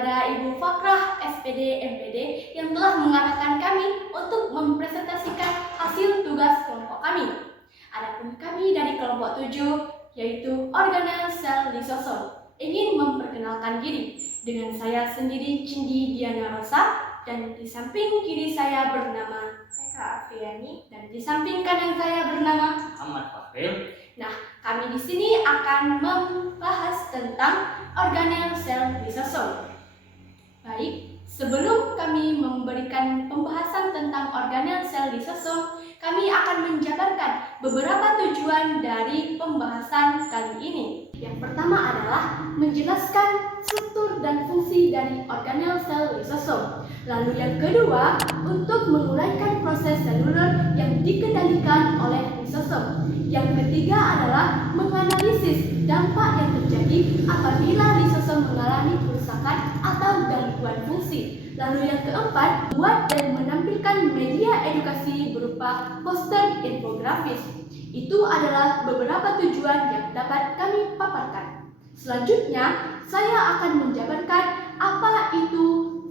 kepada Ibu Fakrah, SPD, MPD yang telah mengarahkan kami untuk mempresentasikan hasil tugas kelompok kami. Adapun kami dari kelompok 7, yaitu organel sel lisosom, ingin memperkenalkan diri. Dengan saya sendiri, Cindi Diana Rosa, dan di samping kiri saya bernama Eka Afriani, dan di samping kanan saya bernama Muhammad Fahil. Nah, kami di sini akan membahas tentang organel sel lisosom. Baik, sebelum kami memberikan pembahasan tentang organel sel lisosom, kami akan menjabarkan beberapa tujuan dari pembahasan kali ini. Yang pertama adalah menjelaskan struktur dan fungsi dari organel sel lisosom. Lalu yang kedua, untuk menguraikan proses seluler yang dikendalikan oleh lisosom. Yang ketiga adalah menganalisis dampak yang terjadi apabila lisosom mengalami kerusakan atau gangguan fungsi. Lalu yang keempat, buat dan menampilkan media edukasi berupa poster infografis. Itu adalah beberapa tujuan yang dapat kami paparkan. Selanjutnya, saya akan menjabarkan apa itu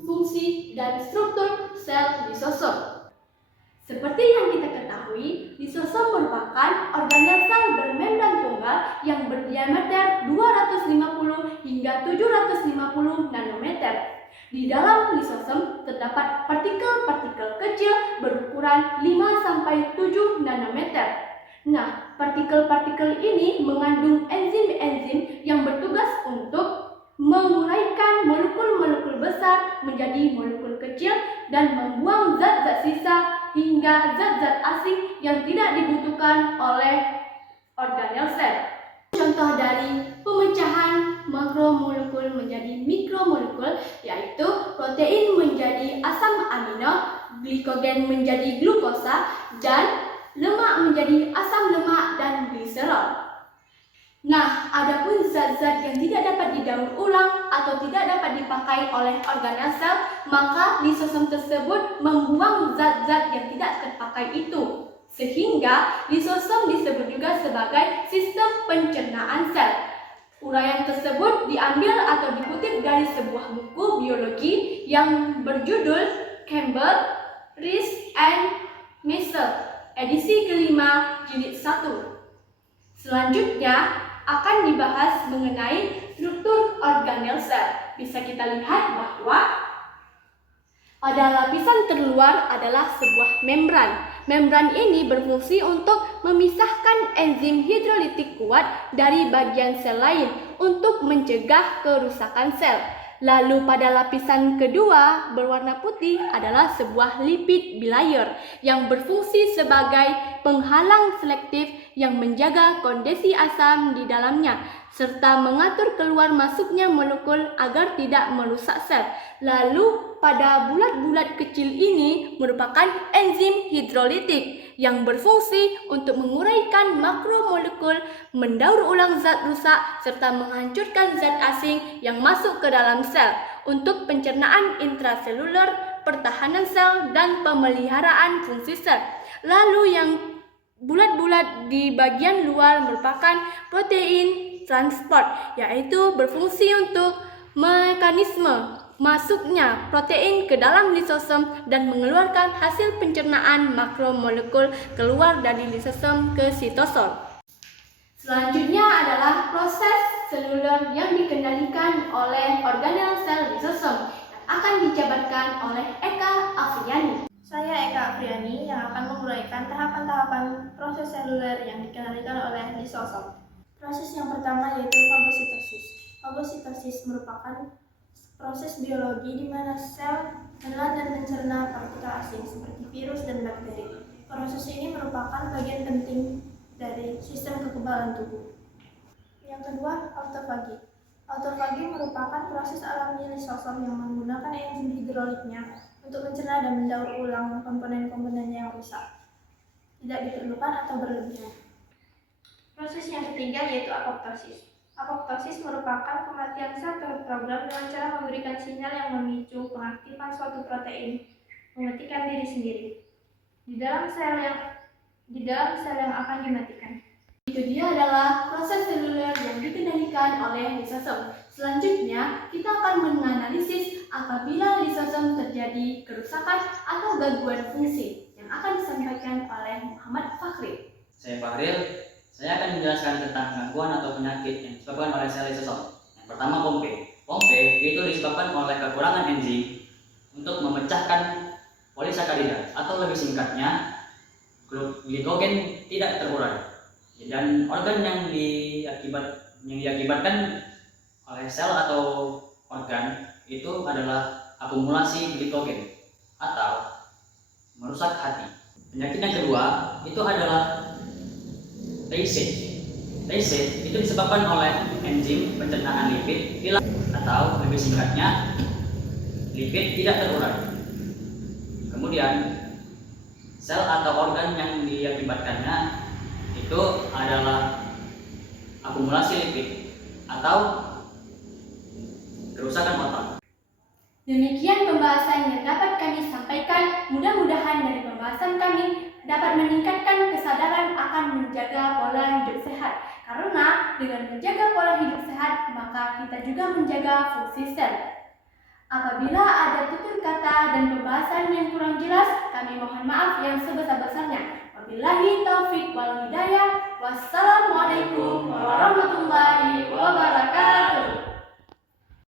fungsi dan struktur sel lisosom. Seperti yang kita ketahui, lisosom merupakan organel sel bermembran tunggal yang berdiameter 250 hingga 750 nanometer. Di dalam lisosom terdapat partikel-partikel kecil berukuran 5-7 nanometer. Nah, partikel-partikel ini mengandung enzim-enzim yang bertugas untuk menguraikan molekul-molekul besar menjadi molekul kecil dan membuang zat-zat sisa hingga zat-zat asing yang tidak dibutuhkan oleh organel sel. Contoh dari pemecahan makromolekul menjadi mikromolekul yaitu protein menjadi asam amino, glikogen menjadi glukosa, dan lemak menjadi asam lemak dan gliserol. Nah, adapun zat-zat yang tidak dapat didaur ulang atau tidak dapat dipakai oleh organel sel, maka lisosom tersebut membuang zat-zat yang tidak terpakai itu. Sehingga lisosom disebut juga sebagai sistem pencernaan sel. Uraian tersebut diambil atau dikutip dari sebuah buku biologi yang berjudul Campbell, Rees and Mansell, edisi kelima, jilid 1. Selanjutnya akan dibahas mengenai struktur organel sel. Bisa kita lihat bahwa pada lapisan terluar adalah sebuah membran. Membran ini berfungsi untuk memisahkan enzim hidrolitik kuat dari bagian sel lain untuk mencegah kerusakan sel. Lalu pada lapisan kedua berwarna putih adalah sebuah lipid bilayer yang berfungsi sebagai penghalang selektif yang menjaga kondisi asam di dalamnya serta mengatur keluar masuknya molekul agar tidak merusak sel. Lalu pada bulat-bulat kecil ini merupakan enzim hidrolitik yang berfungsi untuk menguraikan makromolekul, mendaur ulang zat rusak, serta menghancurkan zat asing yang masuk ke dalam sel untuk pencernaan intraseluler, pertahanan sel, dan pemeliharaan fungsi sel. Lalu yang bulat-bulat di bagian luar merupakan protein transport, yaitu berfungsi untuk mekanisme masuknya protein ke dalam lisosom dan mengeluarkan hasil pencernaan makromolekul keluar dari lisosom ke sitosol. Selanjutnya adalah proses seluler yang dikendalikan oleh organel sel lisosom yang akan dijabarkan oleh Eka Afriani. Saya Eka Afriani yang akan menguraikan tahapan-tahapan proses seluler yang dikendalikan oleh lisosom. Proses yang pertama yaitu fagositosis. Fagositosis merupakan proses biologi di mana sel menelan dan mencerna partikel asing seperti virus dan bakteri. Proses ini merupakan bagian penting dari sistem kekebalan tubuh. Yang kedua, autofagi. Autofagi merupakan proses alami lisosom yang menggunakan enzim hidroliknya untuk mencerna dan mendaur ulang komponen-komponen yang rusak, tidak diperlukan atau berlebihan. Proses yang ketiga yaitu apoptosis. Apoptosis merupakan kematian sel terprogram dengan cara memberikan sinyal yang memicu pengaktifan suatu protein mematikan diri sendiri di dalam sel yang akan dimatikan. Itu dia adalah proses seluler yang dikendalikan oleh lisosom. Selanjutnya, kita akan menganalisis apabila lisosom terjadi kerusakan atau gangguan fungsi yang akan disampaikan oleh Muhammad Fakhri. Saya Fahril, saya akan menjelaskan tentang gangguan atau penyakit yang disebabkan oleh sel lisosom. Yang pertama, pompe. Pompe itu disebabkan oleh kekurangan enzim untuk memecahkan polisakarida atau lebih singkatnya glikogen tidak terurai. Dan organ yang diakibatkan oleh sel atau organ itu adalah akumulasi glikogen atau merusak hati. Penyakit yang kedua itu adalah TIC. TIC itu disebabkan oleh enzim pencernaan lipid hilang atau lebih singkatnya lipid tidak terurai. Kemudian sel atau organ yang diakibatkannya itu adalah akumulasi lipid atau kerusakan otak. Demikian pembahasan yang dapat kami sampaikan. Mudah-mudahan dari pembahasan kami dapat meningkatkan kesadaran akan menjaga pola hidup sehat. Karena dengan menjaga pola hidup sehat, maka kita juga menjaga fungsi sel. Apabila ada tutur kata dan pembahasan yang kurang jelas, kami mohon maaf yang sebesar-besarnya. Wabillahi taufik wal hidayah. Wassalamualaikum warahmatullahi wabarakatuh.